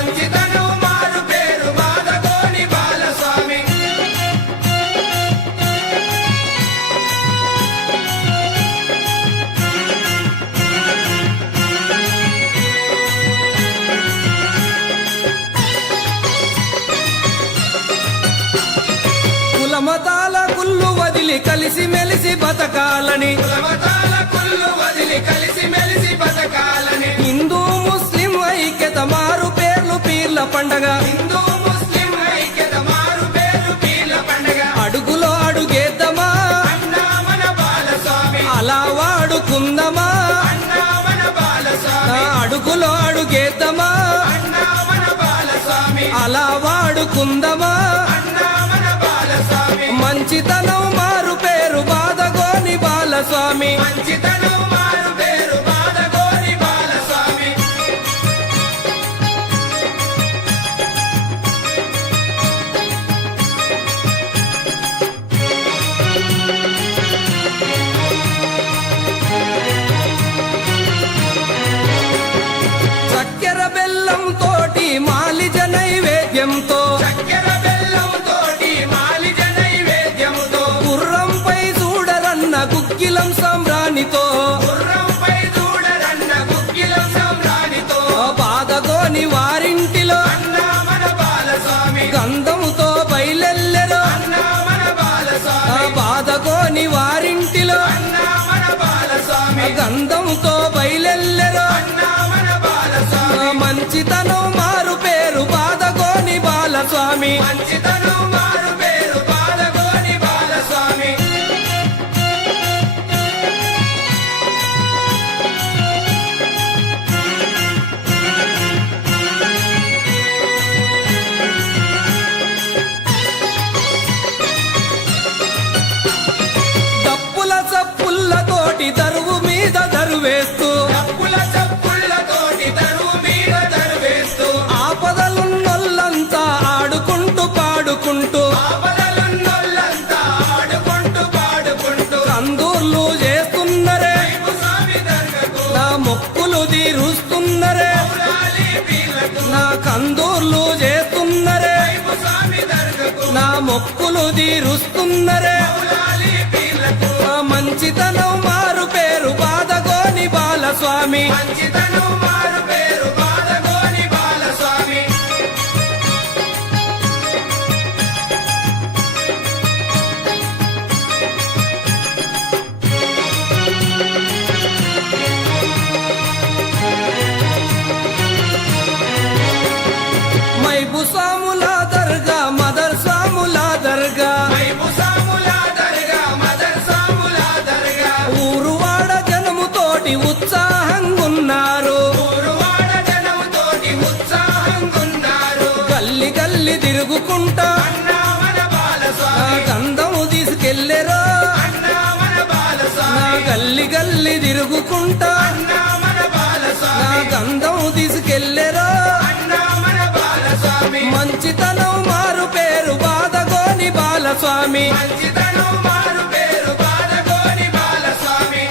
మంచితనం మారు పేరు బాదగోని బాలస్వామి. కులమతాల కుళ్ళు వదిలి కలిసి మెలిసి బతకాలని, కులమతాల కుళ్ళు వదిలి కలిసి మెలిసి బతకాలని, హిందూ ముస్లిం ఐక్యత మారు పేర్లు పీర్ల పండగ, హిందూ ముస్లిం ఐక్యత మారు పేరు పీర్ల పండగ. అడుగులో అడుగేద్దామా అన్నా మన బాలస్వామి, అలా వాడుకుందామా, అన్నా మన బాలస్వామి, అడుగులో అడుగేద్దామా అన్నా మన బాలస్వామి, అలా వాడుకుందామా. అన్నా మన బాలస్వామి. మంచితనం మారు పేరు బాదగోని బాలస్వామి, మంచితనం మారు పేరు బాదగోని బాలస్వామి. చక్కెర బెల్లం తోటి మాలిజ నైవేద్యంతో, చక్కెర బెల్లం తోటి మాలిజ నైవేద్యముతో, గుర్రంపై చూడరన్న గుగ్గిలం సంబ్రానితో, గుర్రంపై చూడరన్న గుగ్గిలం సంబ్రానితో, బాదగోని వారింటిలో అన్నా మన బాలస్వామి, గంధముతో బయలెల్లెరో, అన్నా మన బాలస్వామి, బాదగోని వారింటిలో అన్నా మన బాలస్వామి, గంధముతో బయలెల్లెరో. అన్నా మన బాలస్వామి. మంచితనం మారు పేరు బాదగోని బాలస్వామి, మంచితనం మారు పేరు బాదగోని బాలస్వామి. డప్పుల చప్పుళ్ళతోటి దరువు మీద దరువేస్తూ, డప్పుల చప్పుళ్ళతోటి దరువు మీద దరువేస్తూ, ఆపదలున్నొల్లంతా ఆడుకుంటూ పాడుకుంటూ, ఆపదలున్నోళ్ళంతా ఆడుకుంటూ పాడుకుంటూ, కందూర్లు చేస్తున్నరే, వైపు స్వామి దర్గకు నా మొక్కులు తీరుస్తున్నరే, మౌలాలి పీర్లకు, నా కందూర్లు చేస్తున్నరే, వైపు స్వామి దర్గకు నా మొక్కులు తీరుస్తున్నరే. మౌలాలి పీర్లకు. మంచితనం మారు పేరు బాదగోని బాలస్వామి, మంచితనం మారు పేరు బాదగోని బాలస్వామి. మైబు సాములా దర్గా మదర్ సాములా దర్గా, వైపు సాములా దర్గా మదర్ సాములా దర్గా, ఊరువాడ జనముతోటి ఉత్సాహంగున్నారు, ఊరువాడ జనముతోటి ఉత్సాహంగున్నారు. గల్లి గల్లి తిరుగుకుంటా అన్నా మన బాలస్వామి, గంధము తీసుకెళ్ళెరో, అన్నా మన నా బాలస్వామి, గల్లి గల్లి తిరుగుకుంటా అన్నా మన బాలస్వామి, గంధము తీసుకెళ్ళెరో. అన్నా మన బాలస్వామి. మంచితనం మారు పేరు బాదగోని బాలస్వామి, మంచితనం మారు పేరు బాదగోని బాలస్వామి.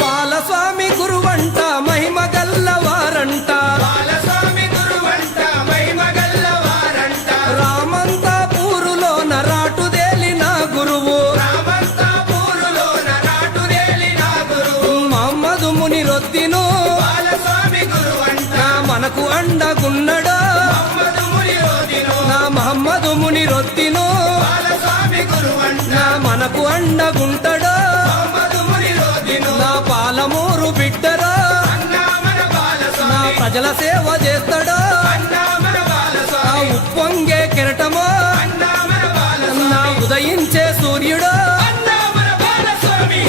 బాలస్వామి గురువంట మహిమ గల్లవారంట, బాలస్వామి గురువంట మహిమగల్లవారంట, రామంతాపూరులోన రాటుదేలిన గురువు, రామంతాపూరులోన రాటురేలిన గురువు, మహమ్మదు ముని రొద్దిను బాలస్వామి గురువంట, మనకు అండగున్నడా, మహమ్మదు ముని రోదిను, మహమ్మదు ముని రొద్దిను బాలస్వామి గురువంట, మనకు అండగుంటడా. మహమ్మదు ముని రోదిను, నా పాలమూరు బిడ్డరా, అన్నా మన బాలస్వామి, ప్రజల సేవ చేస్తాడా, అన్నా మన బాలస్వామి, ఉప్పొంగే కెరటమో, అన్నా మన నా బాలస్వామి, ఉదయించే సూర్యుడా. అన్నా మన బాలస్వామి.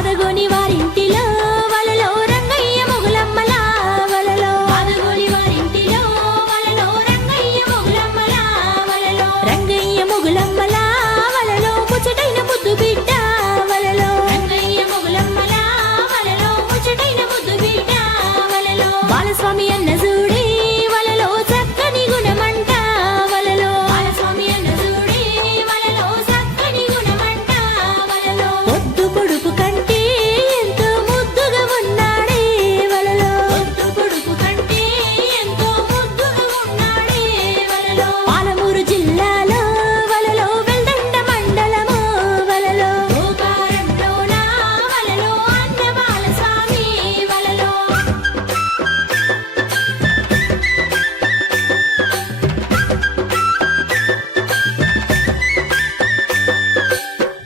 ఆదగోని వారింటిలో వలలో రంగయ్య మొగులమ్మల వలలో ఆదగోని వారింటిలో వలలో రంగయ్య మొగులమ్మల వలలో రంగయ్య మొగులమ్మల వలలో ముచ్చటైన ముద్దు బిడ్డ వలలో రంగయ్య మొగులమ్మల వలలో ముచ్చటైన ముద్దు బిడ్డ వలలో బాలస్వామి అన్న చూడే వలలో చక్కని గుణమంట వలలో బాలస్వామి అన్న చూడే వలలో చక్కని గుణమంట వలలో పొద్దు పొడుపు కంటే ఎంతో ముద్దుగా ఉన్నాడే వలలో పొద్దు పొడుపు కంటే ఎంతో ముద్దుగా ఉన్నాడే వలలో పాలమూరు జిల్లాలో వలలో వెల్దండ మండలము వలలో గోకారంలోన వలలో అన్న బాలస్వామి వలలో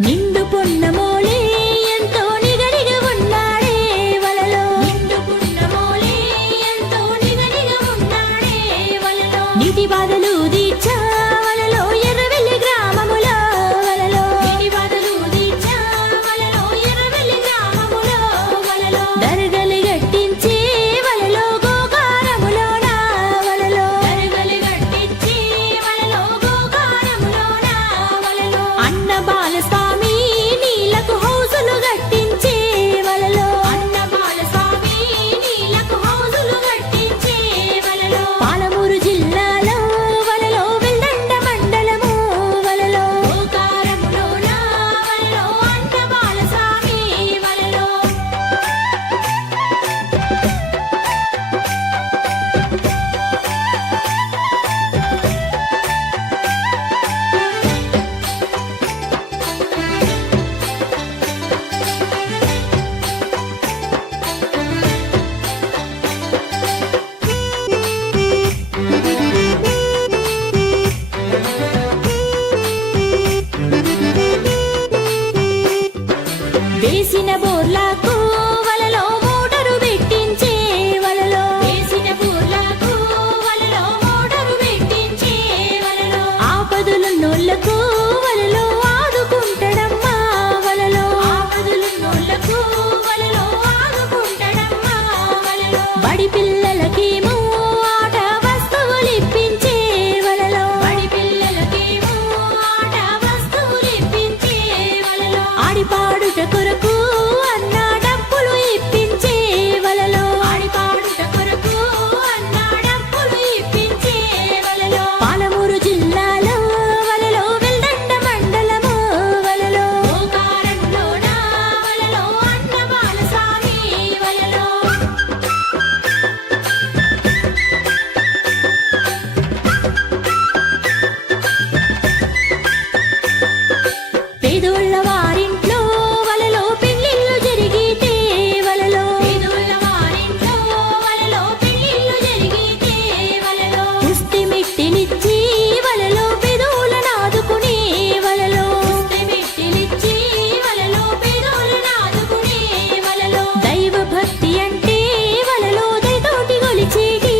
నిండు పొన్నమోలే ఎంతో నిగనిగా ఉన్నాడే వలలో నిండు పొన్నమోలే ఎంతో నిగనిగా ఉన్నాడే వలలో నీటి బాధలు దీచా వలలో ఎర్రవెల్లి గ్రామములో వలలో నీటి బాధలు దీచా వలలో ఎర్రవెల్లి గ్రామములో వలలో దరగలి గట్టించి వలలో గోకారములోన వలలో దరగలి గట్టించి వలలో గోకారములోన వలలో అన్న బాలస్వామి నీలకు హౌసులు గట్టించే వలలో అన్న బాలస్వామి నీలకు హౌసులు గట్టించే వలలో పాలమూరు జిల్లాలో వలలో వెల్దండ మండలము వలలో గోకారంలోన వలలో అన్న బాలస్వామి వలలో వేసిన బోర్లకు వలలో మోటారు పెట్టించే వలలో వేసిన బోర్లకు వలలో మోటారు పెట్టించే వలలో ఆపదలున్నోళ్లకు వలలో ఆదుకుంటాడమ్మా వలలో ఆపదలున్నోళ్లకు వలలో ఆదుకుంటాడమ్మా వలలో బడి పిల్లలకేమో ఆట వస్తువులు ఇప్పించే వలలో బడి పిల్లలకేమో ఆట వస్తువులు ఇప్పించే వలలో ఆడిపాడుట కొరకు అన్న డప్పులు ఇప్పించే వలలో ఆడిపాడుట కొరకు అన్న డప్పులు ఇప్పించే వలలో పాలమూరు జిల్లాలో వలలో వెల్దండ మండలము వలలో గోకారంలోన వలలో అన్న బాలస్వామి వలలో పేదోళ్ళ వారింట్లో వలలో పెళ్లిళ్ళు జరిగితే వలలో పేదోళ్ళ వారింట్లో వలలో పెళ్లిళ్ళు జరిగితే వలలో కుస్తి మెట్టిలిచ్చి వలలో పేదోళ్ళను ఆదుకునే వలలో కుస్తి మెట్టిలిచ్చి వలలో పేదోళ్ళను ఆదుకునే వలలో దైవ భక్తి అంటే వలలో దయతోటి గొలిచేటి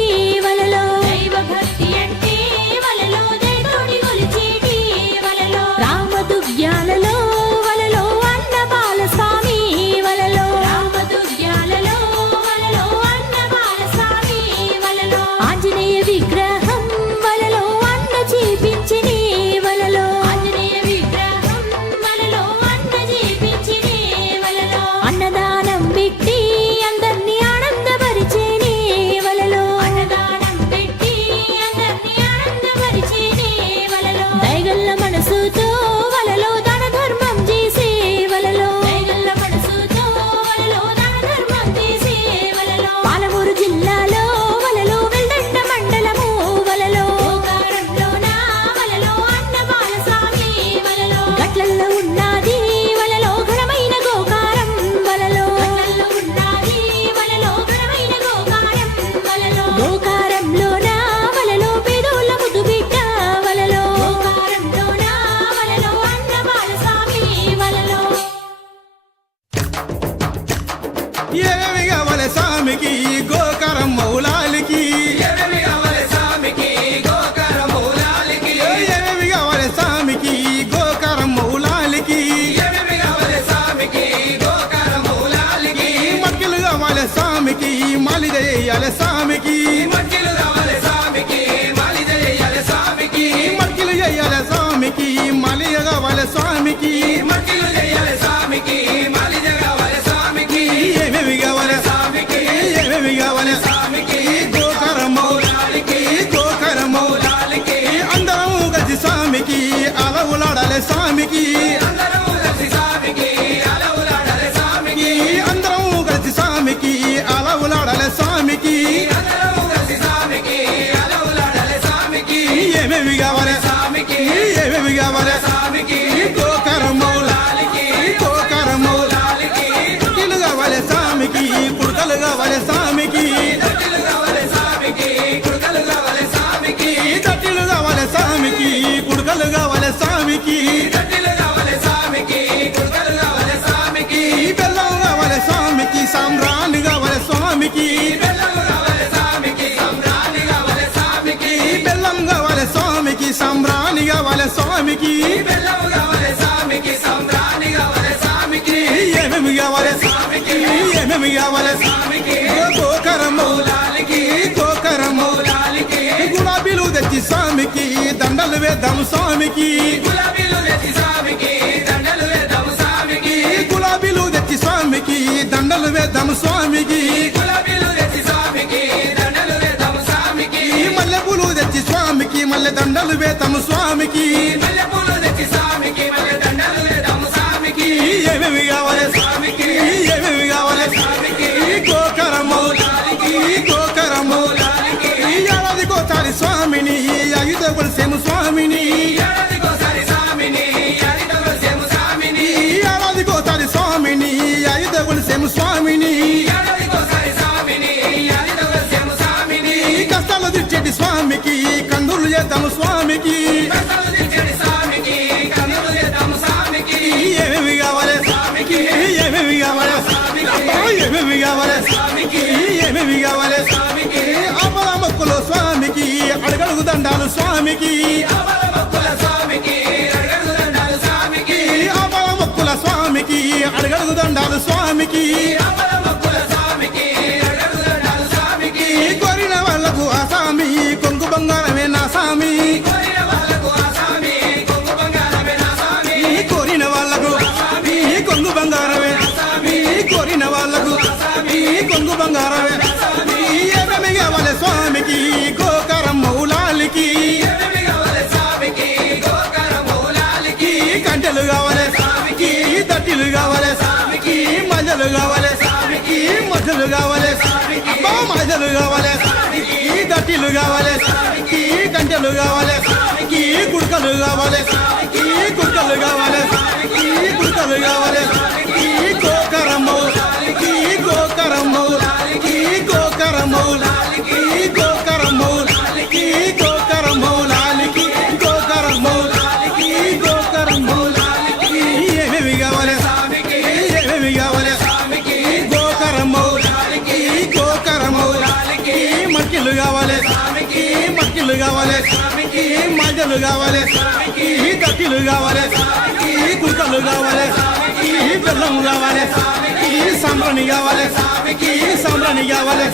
వలలో దైవ భక్తి అంటే వలలో దయతోటి గొలిచేటి వలలో రామదుగ్యాలలో వలలో అన్న బాలస్వామి వలలో రామదుగ్యాలలో వలలో అన్న బాలస్వామి వలలో ఆంజనేయ విగ్రహం వలలో అన్న చేపించిని వలలో ఆంజనేయ విగ్రహం వలలో అన్న చేపించిని వలలో అన్నదానం పెట్టి అందర్నీ ఆనందపరిచేని వలలో అన్నదానం పెట్టి అందర్నీ ఆనందపరిచేని వలలో దయగల్ల మనసుతో వలలో దాన ధర్మం చేసే వలలో దయగల్ల మనసుతో వలలో దాన ధర్మం చేసే వలలో పాలమూరు జిల్లాలో వలలో వెల్దండ మండలము వలలో గోకారంలోన వలలో అన్న బాలస్వామి వలలో గట్లల్లో ఉన్నది వలలో ఘనమైన గోకారం వలలో గట్లల్లో ఉన్నది వలలో ఘనమైన గోకారం వలలో గోకారంలోన వలలో పేదోళ్ళ ముద్దు బిడ్డ వలలో గోకారంలోన వలలో అన్న బాలస్వామి వలలో ఏమి కావాలి స్వామికి గోకరం మౌలాలికి ఎడమి కావాలి స్వామికి గోకరం మూలాలికి ఏమి కావాలి స్వామికి గోకరం మౌలాలికి ఎడమి కావాలి స్వామికి గోకరం వెయ్యాలి స్వామికి మట్టిలు కావాలి స్వామికి మాలిద చేయాలి స్వామికి మట్టిలు చేయాలి స్వామికి మలియ కావాలి స్వామికి మట్టిలు చేయాలి స్వామికి మాలిద కావాలి స్వామికి ఏమేమి కావాలి స్వామికి ఏమేమి కావాలి స్వామికి గోకరము మౌలాలికి గోకరము మౌలాలికి అందరము కలిసి స్వామికి అలవులాడాలి స్వామికి అందరం కలిసి స్వామికి అలవులాడాలి స్వామికి అందరము కలిసి స్వామికి అలవులాడాలి స్వామికి అందరం కలిసి స్వామికి అలవులాడాలి స్వామికి ఏమేమి కావాలి స్వామికి ఏమేమి కావాలి స్వామికి గోకరము మౌలాలికి గోకరము మౌలాలికి కుక్కలు కావాలి స్వామికి కుడకలు కావాలి స్వామికి దొడ్డిలు కావాలి స్వామికి కుడుకలు కావాలి స్వామికి తట్టిలు కావాలి స్వామికి కుడకలు కావాలి స్వామికి దొడ్డిలు కావాలి స్వామికి కుడుకలు కావాలి స్వామికి బెల్లం కావాలి స్వామికి సాంబ్రాణి కావాలి స్వామికి బెల్లం కావాలి స్వామికి సంబ్రాణి కావాలి స్వామికి బెల్లం కావాలి స్వామికి సాంబ్రాణి కావాలి స్వామికి బెల్లం కావాలి స్వామికి సంబ్రాణి కావాలి స్వామికి ఏమేమి కావాలి స్వామికి ఏమేమి కావాలి స్వామికి గోకరము మౌలాలికి గోకరము మౌలాలికి గులాబీలు తెచ్చి స్వామికి దండలు వేద్దాం స్వామికి గులాబీలు తెచ్చి స్వామికి దండలు వేద్దాము స్వామికి గులాబీలు తెచ్చి స్వామికి దండలు వేద్దాం స్వామికి గులాబీలు తెచ్చి స్వామికి దండలు వేద్దాము స్వామికి మల్లెపూలు తెచ్చి స్వామికి మల్లె దండలు వేద్దాం స్వామికి మల్లెపూలు తెచ్చి స్వామికి మల్లె దండలు వేద్దాము స్వామికి ఏమేమి కావాలి స్వామికి ఏమేమి కావాలి స్వామికి గోకరము గోకరము మౌలాలికి ఏడాదికోసారి స్వామిని ఐదు కొలిసేము స్వామిని ఏడాదికోసారి స్వామిని యాదితో కొలిసేము స్వామిని ఏడాదికోసారి స్వామిని ఐదు కొలిసేము స్వామిని ఏడాదికోసారి స్వామిని యాదితో కొలిసేము స్వామిని కష్టాలు తెచ్చేటి స్వామికి కందులు చేద్దాము స్వామికి కష్టాలు తీర్చేటి స్వామికి కన్నులు చేద్దాము స్వామికి ఏమేమి కావాలి స్వామికి ఏమేమి కావాలి అబ్బా, ఏమేమి కావాలి స్వామికి ఏమేమి కావాలి స్వామికి అమల మొక్కులు స్వామికి అడగడుగు దండాలు స్వామికి అమర భక్తుల స్వామికి అడగడు దండాలు స్వామికి అమల మొక్కుల స్వామికి అడగడుగు దండాలు స్వామికి అమర భక్తుల స్వామికి అడగడు దండాలు స్వామికి కోరిన వాళ్లకు ఆ స్వామి కొంగు బంగారమే నా స్వామి కోరిన వాళ్ళకు ఆ స్వామి కొంగు బంగారమే నా స్వామి కోరిన వాళ్లకు ఈ కొంగు బంగారమే కోరిన వాళ్లకు ఈ కొంగు బంగారమే ఏమేమి కావాలి స్వామికి గోకరం మౌలాలికి ఏమేమి కావాలి స్వామికి గోకర మౌలాలికి కంటెలు కావాలి స్వామికి తట్టిలు కావాలి స్వామికి మజలు కావాలి స్వామికి మజలు కావాలి అబ్బా మజలు కావాలి తట్టిలు కావాలి కంటెలు కావాలి కుడకలు కావాలి కుడకలు కావాలి కుడకలు కావాలి గోకరము గోకరము గోకరము గోకరము గోకరము లాలికి గోకరము గోకరము ఏమేమి కావాలి స్వామికి ఏమేమి కావాలి స్వామికి గోకరము గోకరము మౌలాలికి మట్టిలు కావాలి స్వామికి మట్టిలు కావాలి స్వామికి మజలు కావాలి తట్టిలు కావాలి కుక్కలు కావాలి బెల్లం కావాలి సాంబ్రాణి కావాలి సాంబ్రాణి కావాలి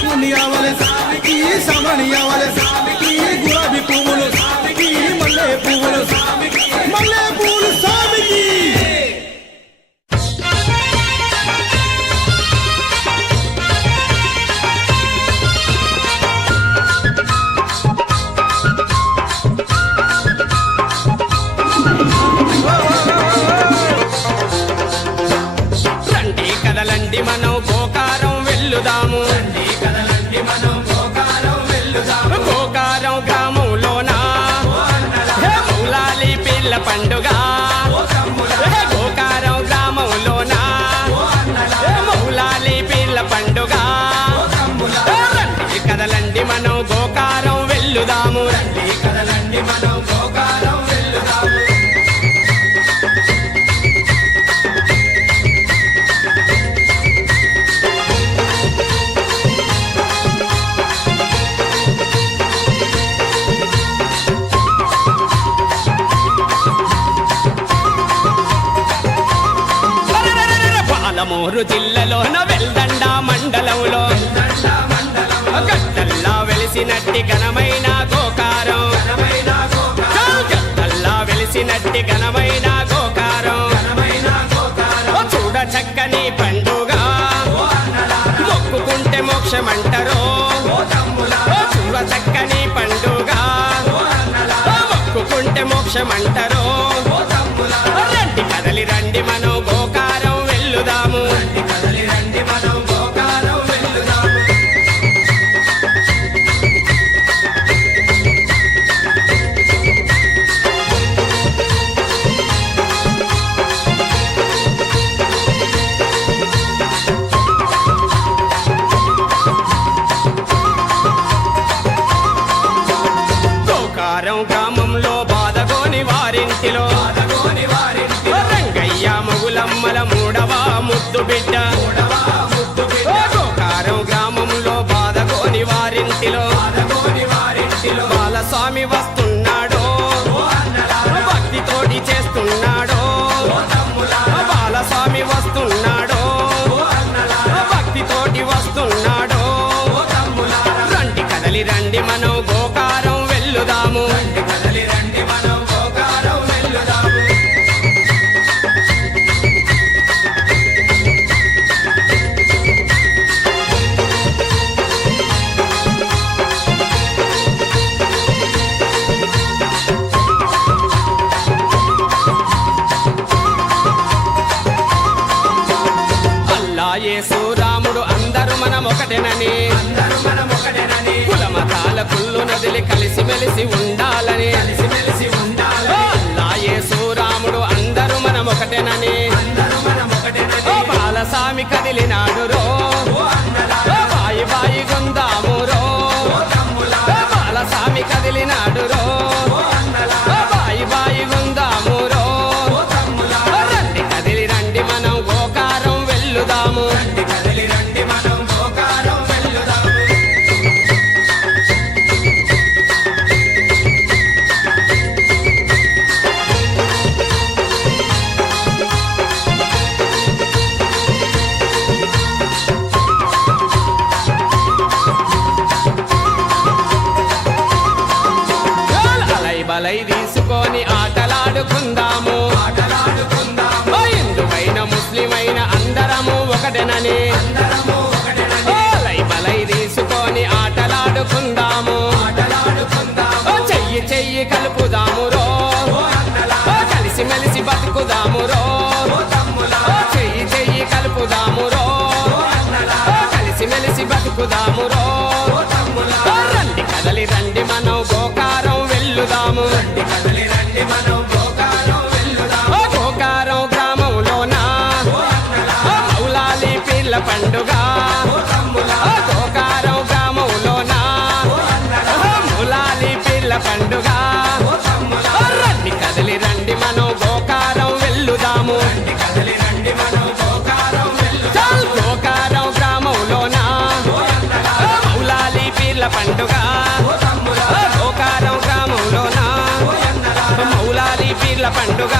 పుణ్ణి కావాలి సాంబ్రాణి కావాలి గులాబీ పువ్వులు మల్లె పువ్వులు మల్లె పువ్వులు స్వామికి రండి కదలండి మనం గోకారం వెళ్ళుదాము కదలండి మనం గోకారం వెళ్ళుదాము గోకారం గ్రామంలోన హే మౌలాలి పిల్ల పండుగ హే గోకారం గ్రామంలోన హే మౌలాలి పిల్ల పండుగ హే రండి కదలండి మనం గోకారం వెళ్ళుదాము కదలండి మనం గోకారం వెళ్ళుదాము పాలమూరు జిల్లాలోన వెల్దండ మండలంలో గట్టల్లా వెలిసినట్టి ఘనమైన గోకారం గట్టల్లా వెలిసినట్టి ఘనమైన గోకారం చూడ చక్కని పండుగ మొక్కుకుంటే మోక్షమంటారో చూడ చక్కని పండుగ మొక్కుకుంటే మోక్షమంటారో రండి కదలి రండి మనం గోకారం వెళ్ళుదాము గోకారం గ్రామంలో బాదగోని వారింటిలో రంగయ్య మొగులమ్మల మూడవ ముద్దు బిడ్డ గోకారం గ్రామంలో బాదగోని వారింటిలో బాలస్వామి వస్తున్నాడో భక్తితోటి చేస్తున్నాడో బాలస్వామి వస్తున్నాడో భక్తితోటి వస్తున్నాడో రండి కదలి రండి మనం గోకారం వెళ్ళుదాము అల్లా యేసు రాముడు అందరూ మనం ఒకటేనని కులమతాల కుళ్ళు నదిలి కలిసిమెలిసి ఉండాలని అల్లా యేసు రాముడు అందరూ మనం ఒకటేనని బాలస్వామి కదిలినాడు రో బాయి బాయి గుందాము రో బాలస్వామి కదిలినాడు రో బాయి బాయి గుందాము రో రండి కదిలి రండి మనం గోకారం వెళ్ళుదాము అలై బలై తీసుకొని ఆటలాడుకుందాము హిందువైన ముస్లిమైన అందరము ఒకటేనని అలై బలై తీసుకొని ఆటలాడుకుందాము చెయ్యి చెయ్యి కలుపుదాము రో కలిసి మెలిసి బతుకుదాము రో చెయ్యి చెయ్యి కలుపుదాము రో కలిసి మెలిసి బతుకుదాము రో రండి కదలి రండి మనం గోకారం వెళ్ళుదాము గోకారం గ్రామంలోన మౌలాలి పీర్ల పండుగ గోకారం గ్రామంలోన మౌలాలి పీర్ల పండుగ రండి కదలి రండి మనం గోకారం వెళ్ళుదాము చల్ గోకారం గ్రామంలోన మౌలాలి పీర్ల పండుగ గోకారం గ్రామంలోన మౌలాలి పీర్ల పండుగ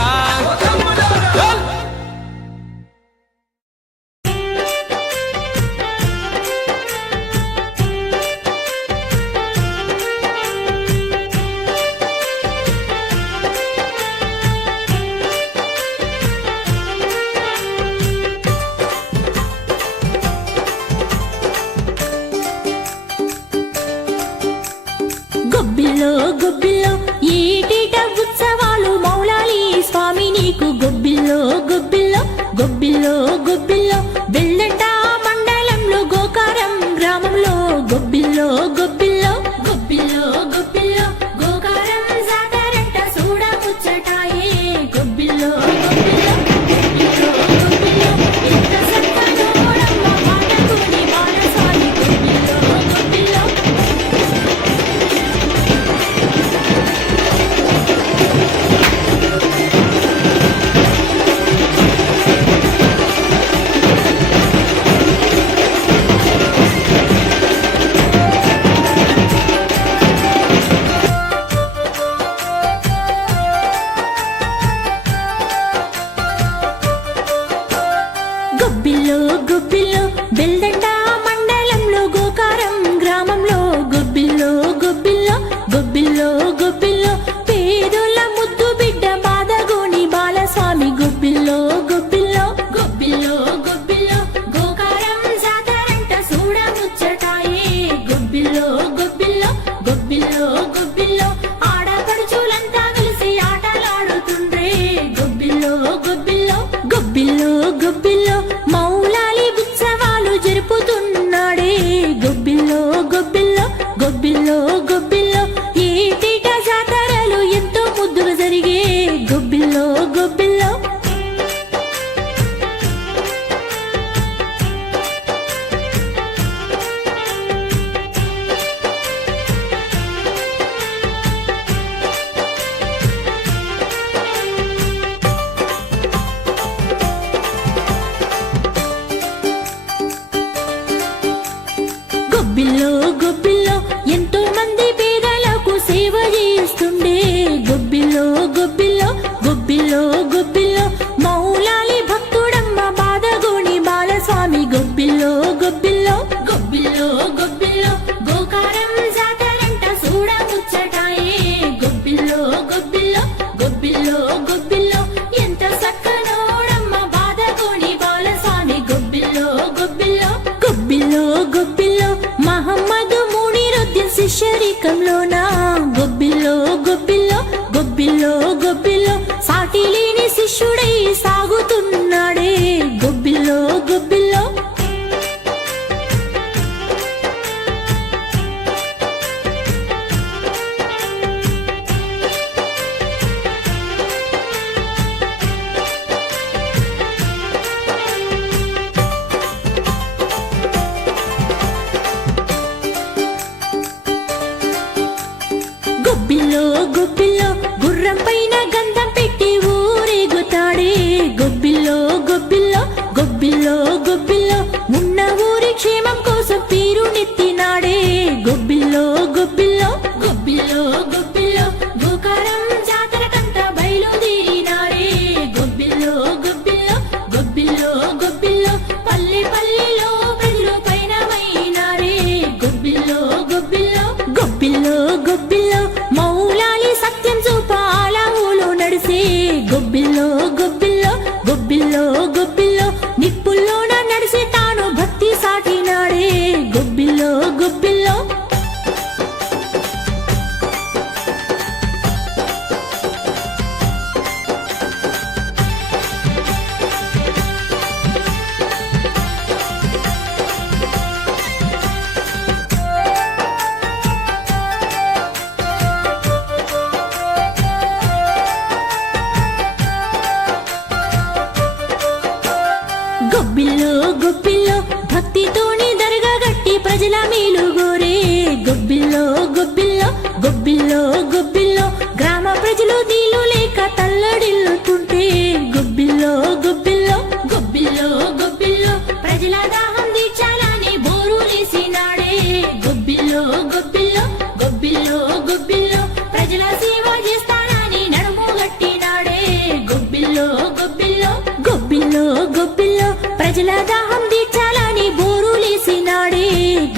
గొబ్బిల్లో గొబ్బిల్లో బెల్దండ మండలంలో గోకారం గ్రామంలో గొబ్బిల్లో గొబ్బిల్లో గొబ్బిల్లో గొబ్బిల్లో పేదోళ్ళ ముద్దు బిడ్డ బాదగోని బాలస్వామి గొబ్బిల్లో గొబ్బిల్లో గొబ్బిల్లో గొబ్బిల్లో గోకారం జాతరంట చూడ ముచ్చటాయే గొబ్బిల్లో గొబ్బిల్లో గొబ్బిల్లో గొబ్బిల్లో ఆడపడుచులంతా కలిసి ఆటలాడుతుండ్రే గొబ్బిల్లో గొబ్బిల్లో గొబ్బిల్లో గొబ్బిల్లో మౌలాలి ఉత్సవాలు జరుపుతున్నాడే గొబ్బిల్లో గొబ్బిల్లో గొబ్బిల్లో గొబ్బిల్లో ఏటిట జాతరలు ఎంతో ముద్దుగా జరిగే గొబ్బిల్లో గొబ్బిల్లో గొబ్బిల్లో గొబ్బిల్లో ఎంతో మంది పేదలకు సేవ చేస్తుండే గొబ్బిల్లో గొబ్బిల్లో గొబ్బిల్లో గొబ్బిల్లో మౌలాలి భక్తుడమ్మ బాదగోని బాలస్వామి గొబ్బిల్లో గొబ్బిల్లో గొబ్బిల్లో గొబ్బిల్లో గోకారం జాతరంట చూడ ముచ్చటాయే గొబ్బిల్లో గొబ్బిల్లో గొబ్బిల్లో గొబ్బిల్లో ఎంత సక్కనోడమ్మ బాదగోని బాలస్వామి గొబ్బిల్లో గొబ్బిల్లో గొబ్బిల్లో గొబ్బిల్లో మహమ్మదు మునిరుద్దీన్ శిష్యరికంలోనా గొబ్బిల్లో గొబ్బిల్లో గొబ్బిల్లో గొబ్బిల్లో సాటి లేని శిష్యుడై సాగుతున్నాడే గొబ్బిల్లో గొబ్బిల్లో గొబ్బిల్లో గొబ్బిల్లో గుర్రం పైన గంధం పెట్టి ఊరేగుతాడే గొబ్బిల్లో గొబ్బిల్లో గొబ్బిల్లో గొబ్బిల్లో ఉన్న ఊరి క్షేమం కోసం పీరునెత్తినాడే గొబ్బిల్లో గొబ్బిల్లో గొబ్బిల్లో గొబ్బిల్లో గోకారం జాతరకంతా బయలుదేరినాడే గొబ్బిల్లో గొబ్బిల్లో గొబ్బిల్లో గొబ్బిల్లో పల్లె పల్లెలో ప్రజలు పైనమైనారే గొబ్బిల్లో గొబ్బిల్లో గొబ్బిల్లో గొబ్బిల్లో మౌలాలి సత్యం చూపాల ఊలో నడిసే గొబ్బిల్లో గొబ్బిల్లో గొబ్బిల్లో గొబ్బిల్లో నిప్పుల్లోన నడిసి తాను భక్తి సాటినాడే గొబ్బిల్లో గొబ్బిల్లో గొబ్బిల్లో గొబ్బిల్లో భక్తితోని దర్గా గట్టి ప్రజల మేలు గోరే గొబ్బిల్లో గొబ్బిల్లో గొబ్బిల్లో గొబ్బిల్లో గ్రామ ప్రజలు నీళ్లు లేక తల్లడిల్లుతుంటే గొబ్బిల్లో గొబ్బిల్లో గొబ్బిల్లో గొబ్బిల్లో ప్రజల దాహం తీర్చాలని బోరులేసినాడే గొబ్బిల్లో గొబ్బిల్లో గొబ్బిల్లో గొబ్బిల్లో ప్రజల సేవ చేస్తానని నడుము గట్టినాడే గొబ్బిల్లో గొబ్బిల్లో గొబ్బిల్లో గొబ్బిల్లో ప్రజల దాహం తీర్చాలని బోరులేసినాడే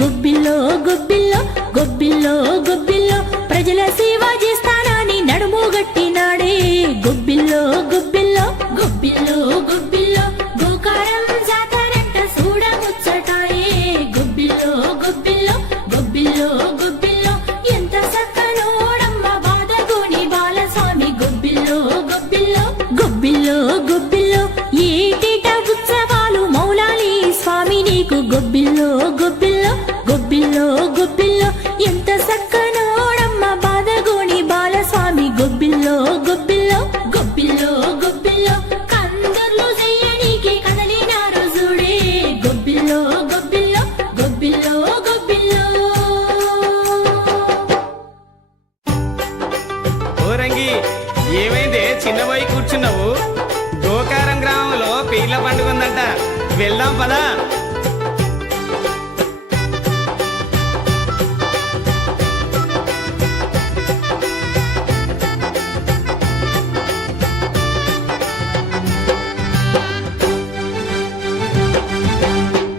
గొబ్బిల్లో గొబ్బిల్లో గొబ్బిల్లో గొబ్బిల్లో ప్రజల సేవ చేస్తానని నడుము గట్టినాడే గొబ్బిల్లో గొబ్బిల్లో గొబ్బిల్లో గొబ్బిల్లో గోకారం జాతరంట చూడ ముచ్చటాయే గొబ్బిల్లో గొబ్బిల్లో గొబ్బిల్లో గొబ్బిల్లో ఎంత సక్కనోడమ్మ బాదగోని బాలస్వామి గొబ్బిల్లో గొబ్బిల్లో గొబ్బిల్లో గొబ్బిల్లో ఏటిట ఉత్సవాలు మౌలాలి స్వామి నీకు గొబ్బిల్లో గొబ్బిల్లో గొబ్బిల్లో గొబ్బిల్లో ఎంత సక్కనోడమ్మ బాదగోని బాలస్వామి గొబ్బిల్లో గొబ్బిల్లో గొబ్బిల్లో గొబ్బిల్లో కందర్లు చెయ్యనీకి కదలినారు చూడే గొబ్బిల్లో గొబ్బిల్లో గొబ్బిల్లో గొబ్బిల్లో ఓరంగి ఏమైందే చిన్నబోయి కూర్చున్నావు గోకారం గ్రామంలో పీర్ల పండుగ ఉందంట వెళ్దాం పదా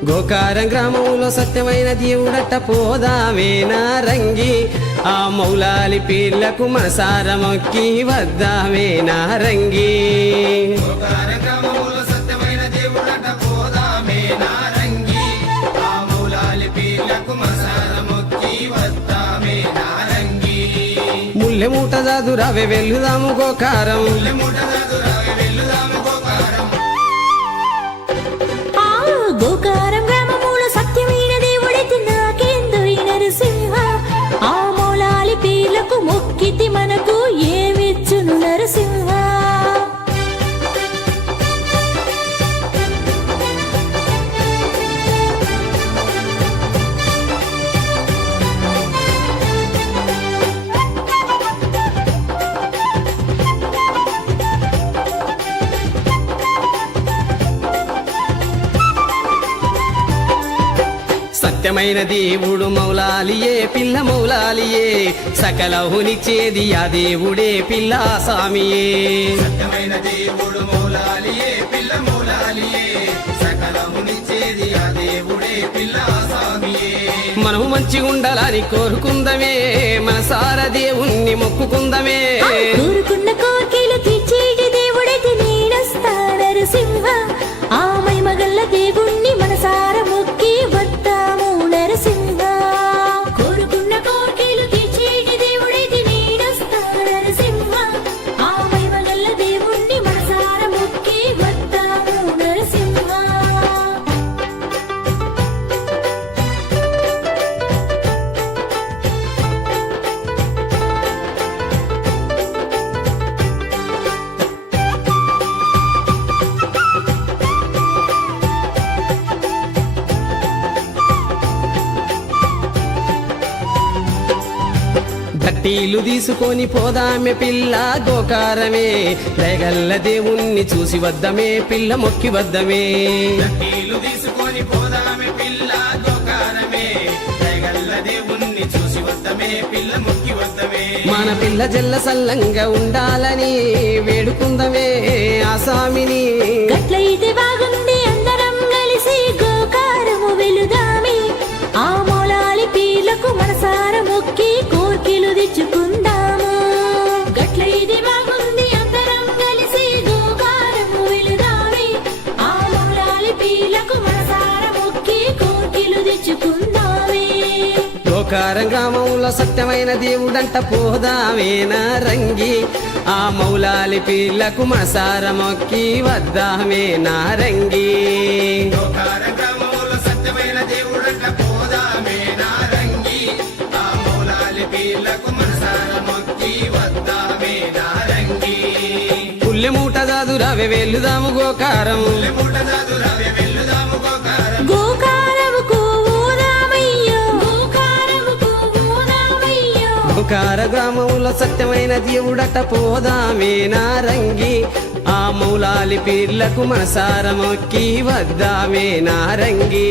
గోకారం గ్రామంలో సత్యమైన దేవుడట పోదామే నారంగి ఆ మౌలాలి పీర్లకు మనసార మొక్కి వద్దామే నారంగి గ్రామములో సత్యమైన దేవుడట పోదామే నారంగి ఆ మౌలాలి పీర్లకు మసాల మొక్కి వద్దామే నారంగి ముల్లె మూట దాదురావే వెళ్దాము గోకారం వెళ్ళుదాము గోకారం ఆ గోకారం గ్రామములో సత్యమైన దేవుడైతే నాకేందోయ్ నరసింహ ఆ మౌలాలి పీర్లకు మొక్కితి మనకు ఏమిచ్చును నరసింహ సత్యమైన దేవుడు మౌలాలియే పిల్ల మౌలాలియే సకలహునిచ్చేది ఆ దేవుడే పిల్ల సామియే సత్యమైన దేవుడు మౌలాలియే పిల్ల మౌలాలియే సకలమునిచ్చేది ఆ దేవుడే పిల్ల స్వామియే మనము మంచి ఉండాలని కోరుకుందమే మనసార దేవుణ్ణి మొక్కుకుందమే కోరుకున్న కోర్కెలు తీర్చేటి దేవుడైతే నేనొస్తా నరసింహ ఆ మహిమగల్ల దేవుణ్ణి మనసార మొక్కి వద్దాము నరసింహ కోరుకున్న కోర్కెలు తీర్చేటి దేవుడైతే నేనొస్తా నరసింహ ఆ మహిమగల్ల దేవుణ్ణి మనసార మొక్కి వద్దాము నరసింహ గట్టీలు తీసుకొని పోదామె పిల్ల గోకారమే దయగల్ల దేవుణ్ణి చూసి వద్దమే పిల్ల మొక్కి వద్దమే నీళ్లు తీసుకొని పోదామే పిల్ల గోకారమే దయగల్ల దేవుణ్ణి చూసి వద్దమే పిల్ల ముక్కి వద్దమే మన పిల్ల జల్ల సల్లంగా ఉండాలని వేడుకుందమే ఆ స్వామిని గట్లయితే బాగుంది అందరం కలిసి గోకారము వెలుదామే ఆ మౌలాలి పీర్లకు మనసార మొక్కి కోర్కెలు తెచ్చుకుందాము గట్లయితే బాగుంది అందరం కలిసి గోకారము వెలుదామే ఆ మౌలాలి పీర్లకు మనసార మొక్కి కోర్కెలు తెచ్చుకుందామే గోకారం గ్రామంలో సత్యమైన దేవుడంట పోదామే నారంగి ఆ మౌలాలి పీర్లకు మనసార మొక్కి వద్దామే నారంగి గోకార గ్రామములో సత్యమైన దేవుడట పోదామే నారంగి ఆ మౌలాలి పీర్లకు మనసార మొక్కి వద్దామే నారంగి పుల్లె మూట దాదురావే వెళ్దాము గోకారం వెళ్ళుదాము గోకారం గోకారముకు ఊదామయ్యో గోకారముకు ఊదామయ్యో గోకార గ్రామంలో సత్యమైన దేవుడట పోదామే నారంగి ఆ మౌలాలి పీర్లకు మనసార మొక్కి వద్దామే నారంగి